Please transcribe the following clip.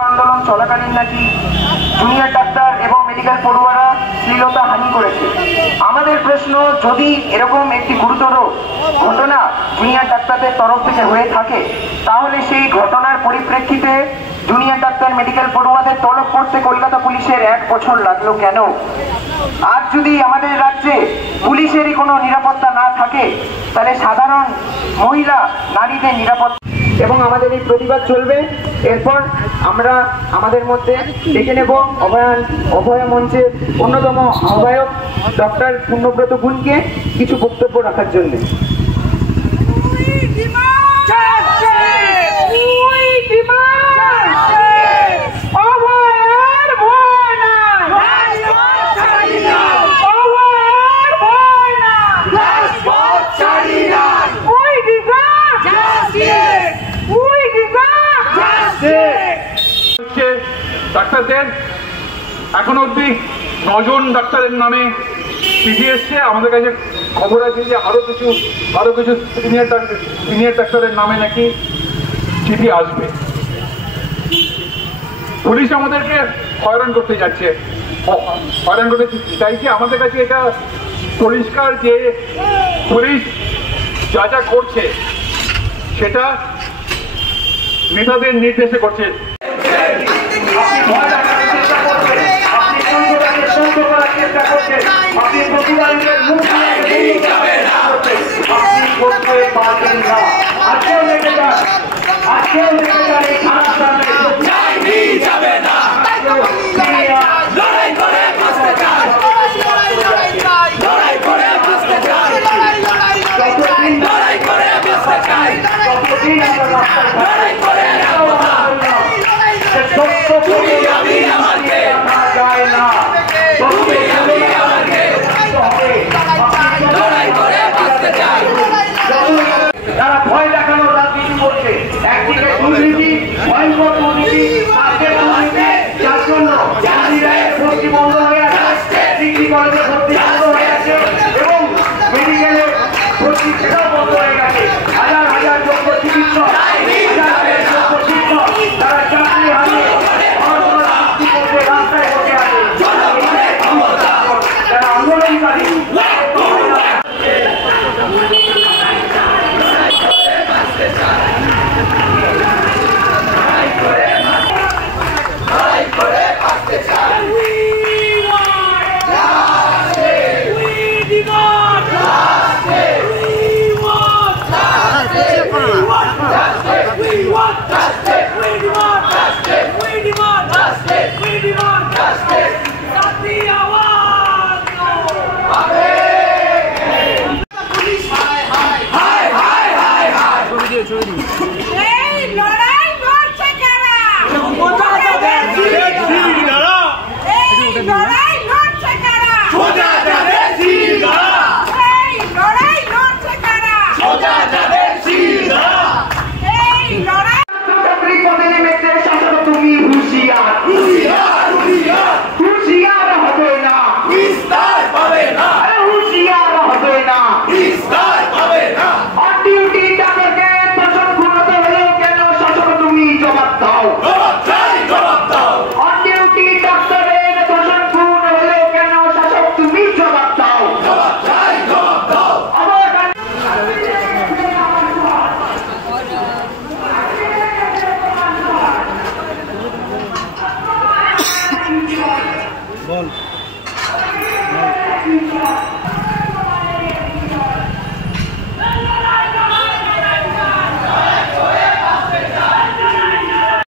আন্দোলন চলাকালীন নাকি জুনিয়র ডাক্তার এবং মেডিকেল পড়ুয়ারা শ্লীলতা হানি করেছে। আমাদের প্রশ্ন, যদি এরকম একটি গুরুতর ঘটনা জুনিয়র ডাক্তারদের তরফ থেকে হয়ে থাকে, তাহলে সেই ঘটনার পরিপ্রেক্ষিতে জুনিয়র ডাক্তার মেডিকেল পড়ুয়াদের তলব করতে কলকাতা পুলিশের 1 বছর লাগলো কেন? আর যদি আমাদের রাজ্যে পুলিশেরই কোনো নিরাপত্তা না থাকে, তাহলে সাধারণ মহিলা নারীদের নিরাপত্তা এবং আমাদের এই প্রতিবাদ চলবে। এরপর আমরা আমাদের মধ্যে ডেকে নেব অভয়া মঞ্চের অন্যতম আহ্বায়ক ডক্টর পূর্ণব্রত গুণকে কিছু বক্তব্য রাখার জন্য। ডাক্তারদের এখনো অব্দি 9 জন ডাক্তারের নামে চিঠি এসছে। আমাদের কাছে খবর আছে যে আরো কিছু সিনিয়র ডাক্তারের নামে নাকি চিঠি আসবে। পুলিশ আমাদেরকে হয়রান করতে যাচ্ছে, হয়রান করতে চাইছে। আমাদের কাছে এটা পরিষ্কার যে পুলিশ যা যা করছে সেটা নেতাদের নির্দেশে করছে। তারা ভয় দেখানোর রাজনীতি করছে, একদিকে দুর্নীতি, ভয়ঙ্কর দুর্নীতি, যার জন্য ভর্তি বন্ধ হয়ে আছে, ডিগ্রি কলেজে ভর্তি বন্ধ হয়ে আছে এবং মেডিকেলে ভর্তি সেটাও বন্ধ হয়ে গেছে। হাজার হাজার যোগ্য চিকিৎসক, তারা চাকরি হারিয়ে রাস্তায় বসে আছে। যারা আন্দোলনকারী বল।